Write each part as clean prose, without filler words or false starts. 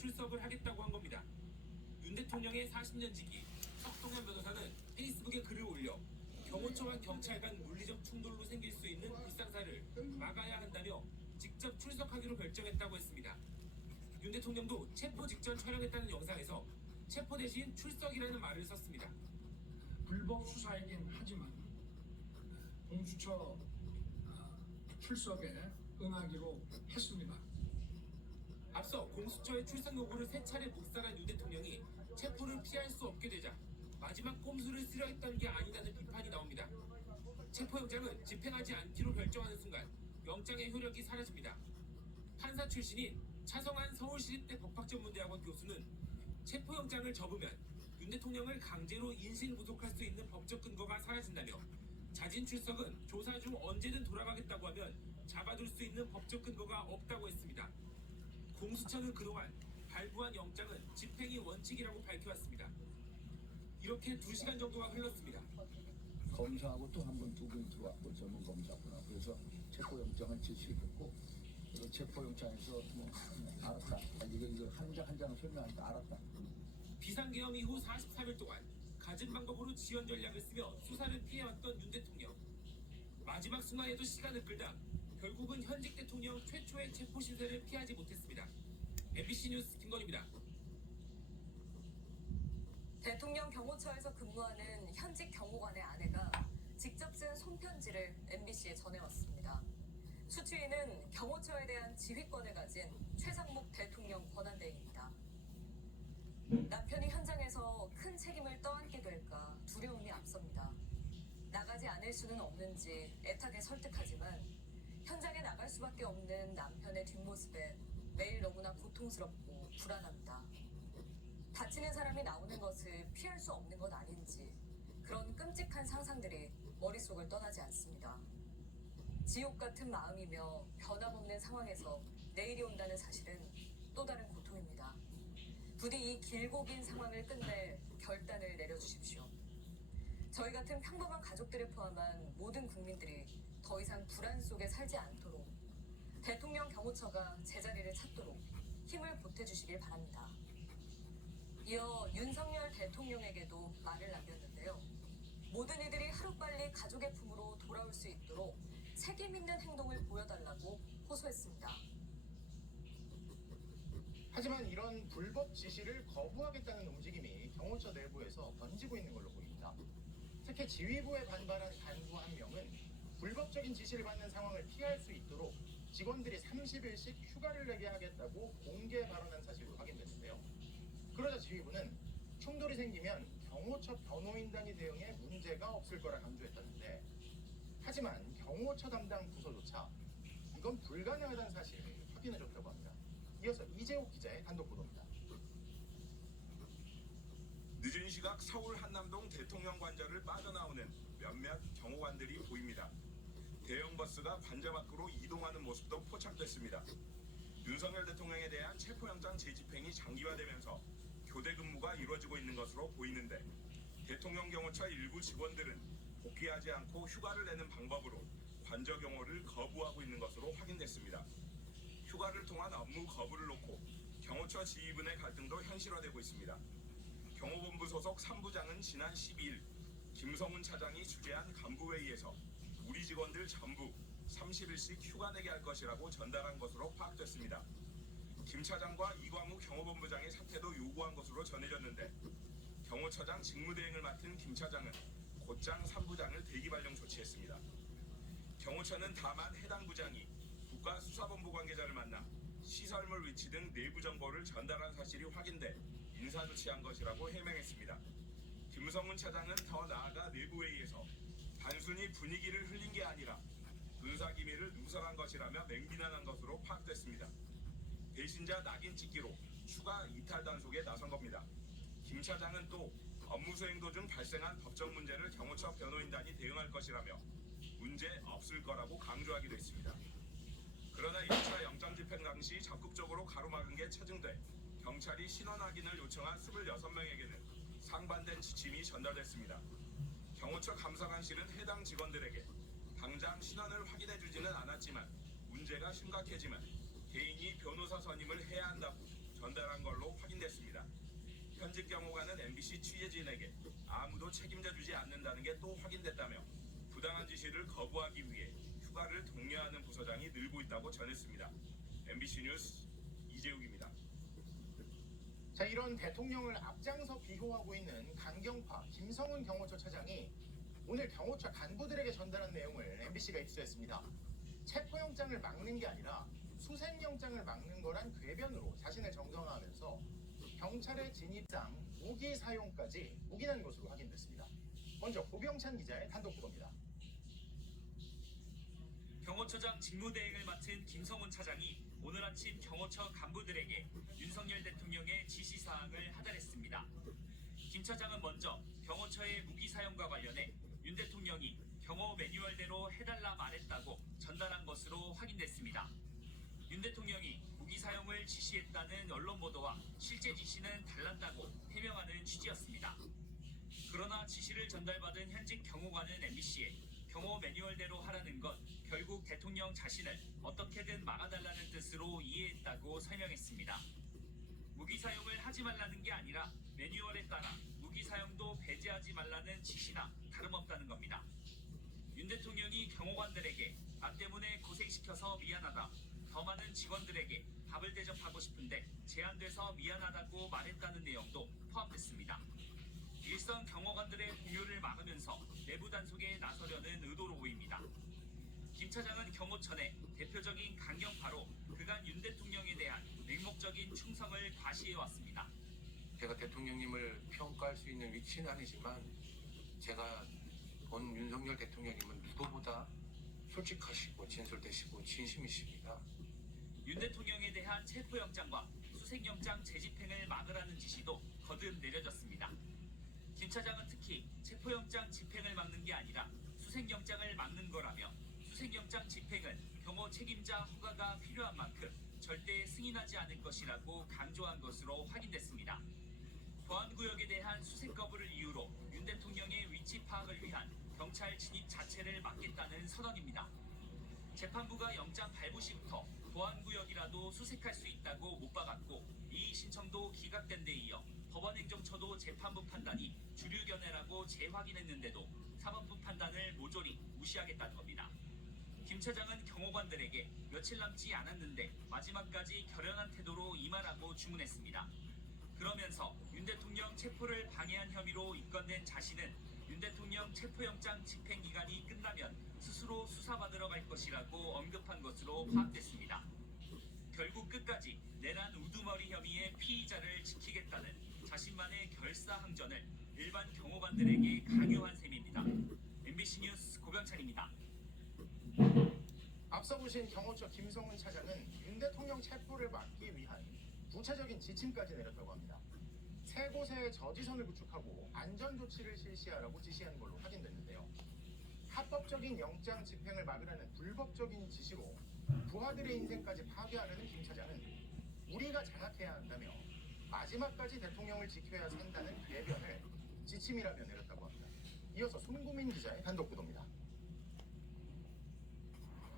출석을 하겠다고 한 겁니다. 윤 대통령의 40년 지기 석동현 변호사는 페이스북에 글을 올려 경호처와 경찰 간 물리적 충돌로 생길 수 있는 불상사를 막아야 한다며 직접 출석하기로 결정했다고 했습니다. 윤 대통령도 체포 직전 촬영했다는 영상에서 체포 대신 출석이라는 말을 썼습니다. 불법 수사이긴 하지만 공수처 출석에 응하기로 했습니다. 앞서 공수처의 출석 요구를 3차례 묵살한 윤 대통령이 체포를 피할 수 없게 되자 마지막 꼼수를 쓰려 했던 게 아니다는 비판이 나옵니다. 체포영장은 집행하지 않기로 결정하는 순간 영장의 효력이 사라집니다. 판사 출신인 차성한 서울시립대 법학전문대학원 교수는 체포영장을 접으면 윤 대통령을 강제로 인신구속할 수 있는 법적 근거가 사라진다며 자진 출석은 조사 중 언제든 돌아가겠다고 하면 잡아둘 수 있는 법적 근거가 없다고 했습니다. 공수처는 그동안 발부한 영장은 집행이 원칙이라고 밝혀왔습니다. 이렇게 2시간 정도가 흘렀습니다. 검사하고 또 한 번 두 분 들어왔고 전문 검사구나. 그래서 체포영장을 제시했고 그래서 체포영장에서 뭐 알았다. 이거 한 장 한 장 설명하니까 알았다. 비상계엄 이후 43일 동안 갖은 방법으로 지연 전략을 쓰며 수사를 피해왔던 윤 대통령. 마지막 순간에도 시간을 끌다 결국은 현직 대통령 최초의 체포 신세를 피하지 못했습니다. MBC 뉴스 김건희입니다. 대통령 경호처에서 근무하는 현직 경호관의 아내가 직접 쓴 손편지를 MBC에 전해왔습니다. 수취인은 경호처에 대한 지휘권을 가진 최상목 대통령 권한대행입니다. 남편이 현장에서 큰 책임을 떠안게 될까 두려움이 앞섭니다. 나가지 않을 수는 없는지 애타게 설득하지만 현장에 나갈 수밖에 없는 남편의 뒷모습에 매일 너무나 고통스럽고 불안합니다. 다치는 사람이 나오는 것을 피할 수 없는 것 아닌지 그런 끔찍한 상상들이 머릿속을 떠나지 않습니다. 지옥 같은 마음이며 변함없는 상황에서 내일이 온다는 사실은 또 다른 고통입니다. 부디 이 길고 긴 상황을 끝낼 결단을 내려주십시오. 저희 같은 평범한 가족들을 포함한 모든 국민들이 더 이상 불안 속에 살지 않도록 대통령 경호처가 제자리를 찾도록 힘을 보태주시길 바랍니다. 이어 윤석열 대통령에게도 말을 남겼는데요. 모든 이들이 하루빨리 가족의 품으로 돌아올 수 있도록 책임 있는 행동을 보여달라고 호소했습니다. 하지만 이런 불법 지시를 거부하겠다는 움직임이 경호처 내부에서 번지고 있는 걸로 보입니다. 특히 지휘부에 반발한 간부 한 명은 불법적인 지시를 받는 상황을 피할 수 있도록 직원들이 30일씩 휴가를 내게 하겠다고 공개 발언한 사실로 확인됐는데요. 그러자 지휘부는 충돌이 생기면 경호처 변호인단이 대응해 문제가 없을 거라 강조했다는데, 하지만 경호처 담당 부서조차 이건 불가능하다는 사실을 확인해줬다고 합니다. 이어서 이재옥 기자의 단독 보도입니다. 늦은 시각 서울 한남동 대통령 관저를 빠져나오는 몇몇 경호관들이 보입니다. 대형 버스가 관저 밖으로 이동하는 모습도 포착됐습니다. 윤석열 대통령에 대한 체포영장 재집행이 장기화되면서 교대 근무가 이루어지고 있는 것으로 보이는데, 대통령 경호처 일부 직원들은 복귀하지 않고 휴가를 내는 방법으로 관저 경호를 거부하고 있는 것으로 확인됐습니다. 휴가를 통한 업무 거부를 놓고 경호처 지휘부 내 갈등도 현실화되고 있습니다. 경호본부 소속 3부장은 지난 12일 김성훈 차장이 주재한 간부회의에서 우리 직원들 전부 30일씩 휴가 내게 할 것이라고 전달한 것으로 파악됐습니다. 김 차장과 이광우 경호본부장의 사퇴도 요구한 것으로 전해졌는데, 경호처장 직무대행을 맡은 김 차장은 곧장 3부장을 대기발령 조치했습니다. 경호처는 다만 해당 부장이 국가수사본부 관계자를 만나 시설물 위치 등 내부 정보를 전달한 사실이 확인돼 인사조치한 것이라고 해명했습니다. 김성훈 차장은 더 나아가 내부회의에서 단순히 분위기를 흘린 게 아니라 군사기밀을 누설한 것이라며 맹비난한 것으로 파악됐습니다. 배신자 낙인 찍기로 추가 이탈 단속에 나선 겁니다. 김 차장은 또 업무 수행 도중 발생한 법적 문제를 경호처 변호인단이 대응할 것이라며 문제 없을 거라고 강조하기도 했습니다. 그러나 1차 영장 집행 당시 적극적으로 가로막은 게 체증돼 경찰이 신원 확인을 요청한 26명에게는 상반된 지침이 전달됐습니다. 경호처 감사관실은 해당 직원들에게 당장 신원을 확인해주지는 않았지만 문제가 심각해지면 개인이 변호사 선임을 해야 한다고 전달한 걸로 확인됐습니다. 현직 경호관은 MBC 취재진에게 아무도 책임져 주지 않는다는 게 또 확인됐다며 부당한 지시를 거부하기 위해 휴가를 독려하는 부서장이 늘고 있다고 전했습니다. MBC 뉴스 이재욱입니다. 자, 이런 대통령을 앞장서 비호하고 있는 강경파 김성훈 경호처 차장이 오늘 경호처 간부들에게 전달한 내용을 MBC가 입수했습니다. 체포영장을 막는 게 아니라 수색영장을 막는 거란 궤변으로 자신을 정정하면서 경찰의 진입장, 무기 사용까지 묵인한 것으로 확인됐습니다. 먼저 고병찬 기자의 단독 보도입니다. 경호처장 직무대행을 맡은 김성훈 차장이 오늘 아침 경호처 간부들에게 윤석열 대통령의 지시사항을 하달했습니다. 김 차장은 먼저 경호처의 무기 사용과 관련해 윤 대통령이 경호 매뉴얼대로 해달라 말했다고 전달한 것으로 확인됐습니다. 윤 대통령이 무기 사용을 지시했다는 언론 보도와 실제 지시는 달랐다고 해명하는 취지였습니다. 그러나 지시를 전달받은 현직 경호관은 MBC에 경호 매뉴얼대로 하라는 건 결국 대통령 자신을 어떻게든 막아달라는 뜻으로 이해했다고 설명했습니다. 무기 사용을 하지 말라는 게 아니라 매뉴얼에 따라 무기 사용도 배제하지 말라는 지시나 다름없다는 겁니다. 윤 대통령이 경호관들에게 나 때문에 고생시켜서 미안하다. 더 많은 직원들에게 밥을 대접하고 싶은데 제한돼서 미안하다고 말했다는 내용도 포함됐습니다. 일선 경호관들의 공효를 막으면서 내부 단속에 나서려는 의도로 보입니다. 김 차장은 경호처 내 대표적인 강경파로 그간 윤 대통령에 대한 맹목적인 충성을 과시해왔습니다. 제가 대통령님을 평가할 수 있는 위치는 아니지만 제가 본 윤석열 대통령님은 누구보다 솔직하시고 진솔되시고 진심이십니다. 윤 대통령에 대한 체포영장과 수색영장 재집행을 막으라는 지시도 거듭 내려졌습니다. 김 차장은 특히 체포영장 집행을 막는 게 아니라 수색영장을 막는 거라며 수색영장 집행은 경호 책임자 허가가 필요한 만큼 절대 승인하지 않을 것이라고 강조한 것으로 확인됐습니다. 보안구역에 대한 수색 거부를 이유로 윤 대통령의 위치 파악을 위한 경찰 진입 자체를 막겠다는 선언입니다. 재판부가 영장 발부 시부터 보안구역이라도 수색할 수 있다고 못 박았고 이의 신청도 기각된 데 이어 법원행정처도 재판부 판단이 주류 견해라고 재확인했는데도 사법부 판단을 모조리 무시하겠다는 겁니다. 김 차장은 경호관들에게 며칠 남지 않았는데 마지막까지 결연한 태도로 임하라고 주문했습니다. 그러면서 윤 대통령 체포를 방해한 혐의로 입건된 자신은 윤 대통령 체포영장 집행 기간이 끝나면 스스로 수사받으러 갈 것이라고 언급한 것으로 파악됐습니다. 결국 끝까지 내란 우두머리 혐의의 피의자를 지키겠다는 자신만의 결사항전을 일반 경호관들에게 강요한 셈입니다. MBC 뉴스 고병찬입니다. 앞서 보신 경호처 김성훈 차장은 윤 대통령 체포를 막기 위한 구체적인 지침까지 내렸다고 합니다. 세 곳의 저지선을 구축하고 안전조치를 실시하라고 지시한 걸로 확인됐는데요. 합법적인 영장 집행을 막으라는 불법적인 지시로 부하들의 인생까지 파괴하려는 김 차장은 우리가 장악해야 한다며 마지막까지 대통령을 지켜야 산다는 궤변을 지침이라며 내렸다고 합니다. 이어서 손구민 기자의 단독 보도입니다.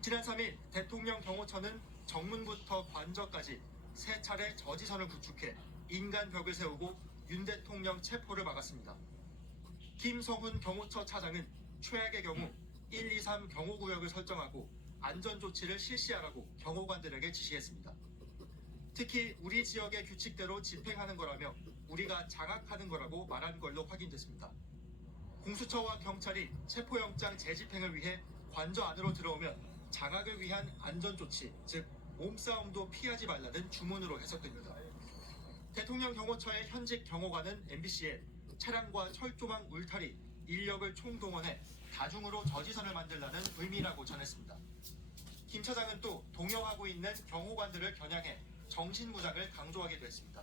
지난 3일 대통령 경호처는 정문부터 관저까지 세 차례 저지선을 구축해 인간벽을 세우고 윤 대통령 체포를 막았습니다. 김성훈 경호처 차장은 최악의 경우 1, 2, 3 경호구역을 설정하고 안전조치를 실시하라고 경호관들에게 지시했습니다. 특히 우리 지역의 규칙대로 집행하는 거라며 우리가 장악하는 거라고 말한 걸로 확인됐습니다. 공수처와 경찰이 체포영장 재집행을 위해 관저 안으로 들어오면 장악을 위한 안전조치, 즉 몸싸움도 피하지 말라는 주문으로 해석됩니다. 대통령 경호처의 현직 경호관은 MBC에 차량과 철조망 울타리, 인력을 총동원해 다중으로 저지선을 만들라는 의미라고 전했습니다. 김 차장은 또 동요하고 있는 경호관들을 겨냥해 정신무장을 강조하기도 했습니다.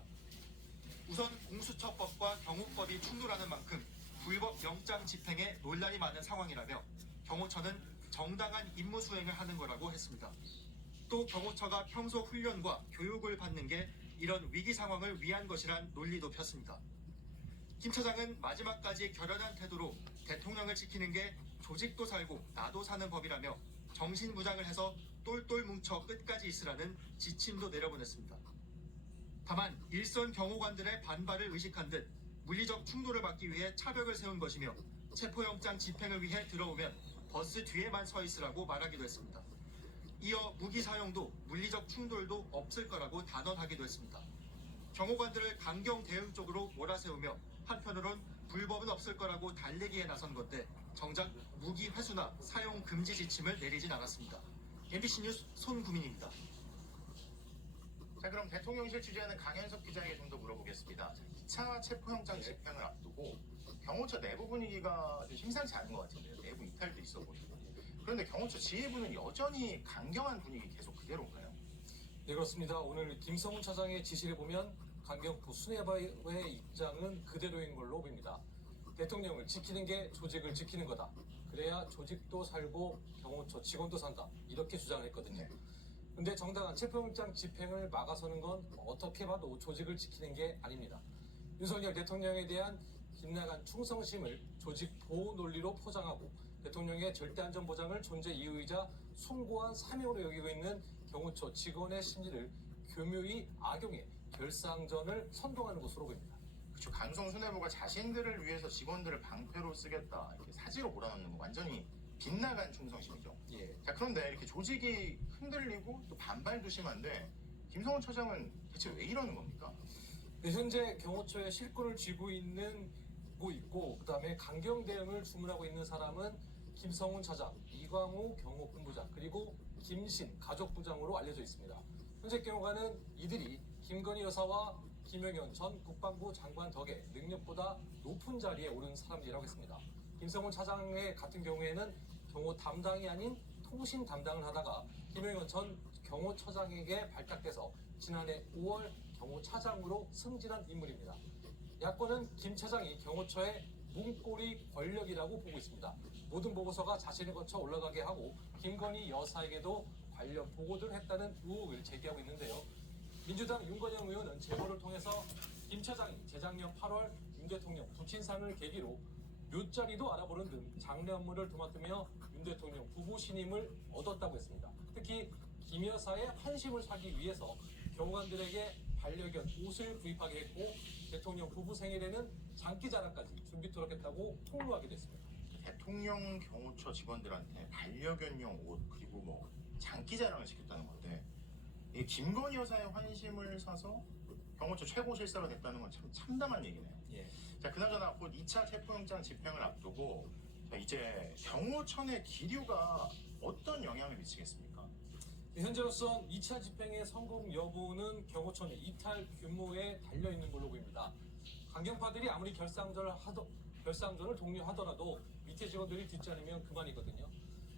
우선 공수처법과 경호법이 충돌하는 만큼 불법 영장 집행에 논란이 많은 상황이라며 경호처는 정당한 임무 수행을 하는 거라고 했습니다. 또 경호처가 평소 훈련과 교육을 받는 게 이런 위기 상황을 위한 것이란 논리도 폈습니다. 김 차장은 마지막까지 결연한 태도로 대통령을 지키는 게 조직도 살고 나도 사는 법이라며 정신무장을 해서 똘똘 뭉쳐 끝까지 있으라는 지침도 내려보냈습니다. 다만 일선 경호관들의 반발을 의식한 듯 물리적 충돌을 막기 위해 차벽을 세운 것이며 체포영장 집행을 위해 들어오면 버스 뒤에만 서 있으라고 말하기도 했습니다. 이어 무기 사용도 물리적 충돌도 없을 거라고 단언하기도 했습니다. 경호관들을 강경 대응 쪽으로 몰아세우며 한편으론 불법은 없을 거라고 달래기에 나선 건데 정작 무기 회수나 사용 금지 지침을 내리진 않았습니다. MBC 뉴스 손구민입니다. 자, 그럼 대통령실 취재하는 강현석 기자에게 좀 더 물어보겠습니다. 2차 체포영장 집행을 앞두고 경호처 내부 분위기가 좀 심상치 않은 것 같은데요. 내부 이탈도 있어 보이고. 그런데 경호처 지휘부는 여전히 강경한 분위기 계속 그대로인가요? 네, 그렇습니다. 오늘 김성훈 차장의 지시를 보면 강경부 수뇌부의 입장은 그대로인 걸로 보입니다. 대통령을 지키는 게 조직을 지키는 거다. 그래야 조직도 살고 경호처 직원도 산다. 이렇게 주장을 했거든요. 근데 정당한 체포영장 집행을 막아서는 건 어떻게 봐도 조직을 지키는 게 아닙니다. 윤석열 대통령에 대한 빗나간 충성심을 조직 보호 논리로 포장하고 대통령의 절대안전 보장을 존재 이유이자 숭고한 사명으로 여기고 있는 경호처 직원의 심리를 교묘히 악용해 결사항전을 선동하는 것으로 보입니다. 그렇죠. 강성 수뇌부가 자신들을 위해서 직원들을 방패로 쓰겠다 이렇게 사지로 몰아넣는 거 완전히 빗나간 충성심이죠. 예. 자, 그런데 이렇게 조직이 흔들리고 또 반발도 심한데 김성훈 처장은 대체 왜 이러는 겁니까? 네, 현재 경호처에 실권을 쥐고 있고 그다음에 강경 대응을 주문하고 있는 사람은 김성훈 차장, 이광호 경호본부장 그리고 김신 가족부장으로 알려져 있습니다. 현재 경호관은 이들이 김건희 여사와 김영현 전 국방부 장관 덕에 능력보다 높은 자리에 오른 사람들이라고 했습니다. 김성훈 차장의 같은 경우에는 경호 담당이 아닌 통신 담당을 하다가 김영현 전 경호처장에게 발탁돼서 지난해 5월 경호차장으로 승진한 인물입니다. 야권은 김 차장이 경호처의 문고리 권력이라고 보고 있습니다. 모든 보고서가 자신을 거쳐 올라가게 하고 김건희 여사에게도 관련 보고를 했다는 의혹을 제기하고 있는데요. 민주당 윤건영 의원은 제보를 통해서 김 차장이 재작년 8월 윤 대통령 부친상을 계기로 묘자리도 알아보는 등 장례 업무를 도맡으며 윤 대통령 부부 신임을 얻었다고 했습니다. 특히 김 여사의 환심을 사기 위해서 경호관들에게 반려견 옷을 구입하게 했고 대통령 부부 생일에는 장기자랑까지 준비 토록했다고 폭로하기도 했습니다. 대통령 경호처 직원들한테 반려견용 옷 그리고 뭐 장기자랑을 시켰다는 건데 이 김건희 여사의 환심을 사서 경호처 최고 실사가 됐다는 건 참 참담한 얘기네요. 예. 자, 그나저나 곧 2차 체포영장 집행을 앞두고 자, 이제 경호처 내 기류가 어떤 영향을 미치겠습니까? 현재로선 2차 집행의 성공 여부는 경호처 내 이탈 규모에 달려있는 걸로 보입니다. 강경파들이 아무리 결사항전을 독려하더라도 밑에 직원들이 듣지 않으면 그만이거든요.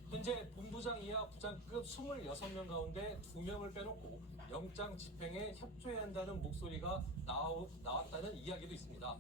현재 본부장 이하 부장급 26명 가운데 2명을 빼놓고 영장 집행에 협조해야 한다는 목소리가 나왔다는 이야기도 있습니다.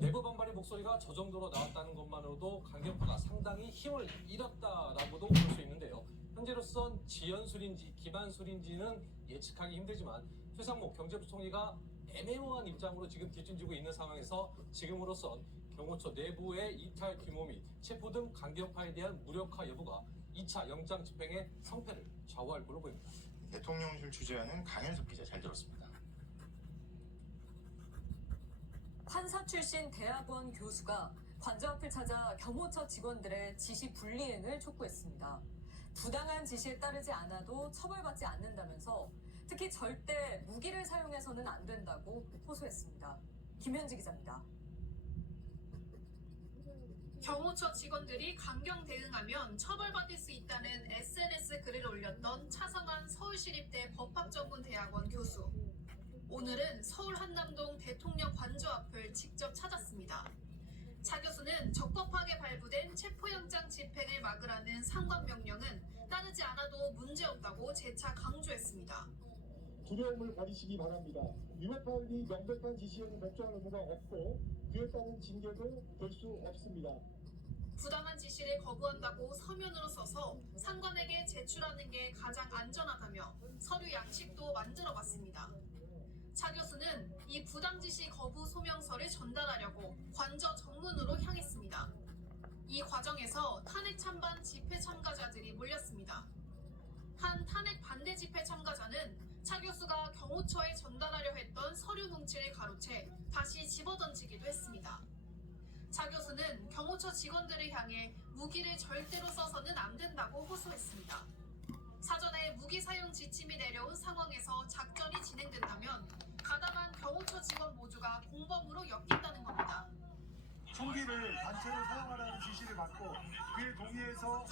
내부 반발의 목소리가 저 정도로 나왔다는 것만으로도 강경파가 상당히 힘을 잃었다라고도 볼 수 있는데요. 현재로선 지연술인지 기반술인지는 예측하기 힘들지만 최상목 경제부총리가 애매모호한 입장으로 지금 뒷짐지고 있는 상황에서 지금으로선 경호처 내부의 이탈 규모 및 체포 등 강경파에 대한 무력화 여부가 2차 영장 집행의 성패를 좌우할 걸로 보입니다. 대통령실 취재하는 강현석 기자 잘 들었습니다. 판사 출신 대학원 교수가 관저 앞을 찾아 경호처 직원들의 지시 불이행을 촉구했습니다. 부당한 지시에 따르지 않아도 처벌받지 않는다면서 특히 절대 무기를 사용해서는 안 된다고 호소했습니다. 김현지 기자입니다. 경호처 직원들이 강경 대응하면 처벌받을 수 있다는 SNS 글을 올렸던 차성환 서울시립대 법학전문대학원 교수. 오늘은 서울 한남동 대통령 관저 앞을 직접 찾았습니다. 차 교수는 적법하게 발부된 체포영장 집행을 막으라는 상관명령은 따르지 않아도 문제없다고 재차 강조했습니다. 두려움을 버리시기 바랍니다. 위법한 이 명백한 지시에는 법정할 의무가 없고 그에 따른 징계도 될 수 없습니다. 부당한 지시를 거부한다고 서면으로 써서 상관에게 제출하는 게 가장 안전하다며 서류 양식도 만들어봤습니다. 차 교수는 이 부당 지시 거부 소명서를 전달하려고 관저 정문으로 향했습니다. 이 과정에서 탄핵 찬반 집회 참가자들이 몰렸습니다. 한 탄핵 반대 집회 참가자는 차 교수가 경호처에 전달하려 했던 서류 뭉치를 가로채 다시 집어던지기도 했습니다. 차 교수는 경호처 직원들을 향해 무기를 절대로 써서는 안 된다고 호소했습니다. 사전에 무기 사용 지침이 내려온 상황에서 작전이 진행된다면 가담한 경호처 직원 모두가 공범으로 엮인다는 겁니다. 총기를 단체로 사용하라는 지시를 받고 그에 동의해서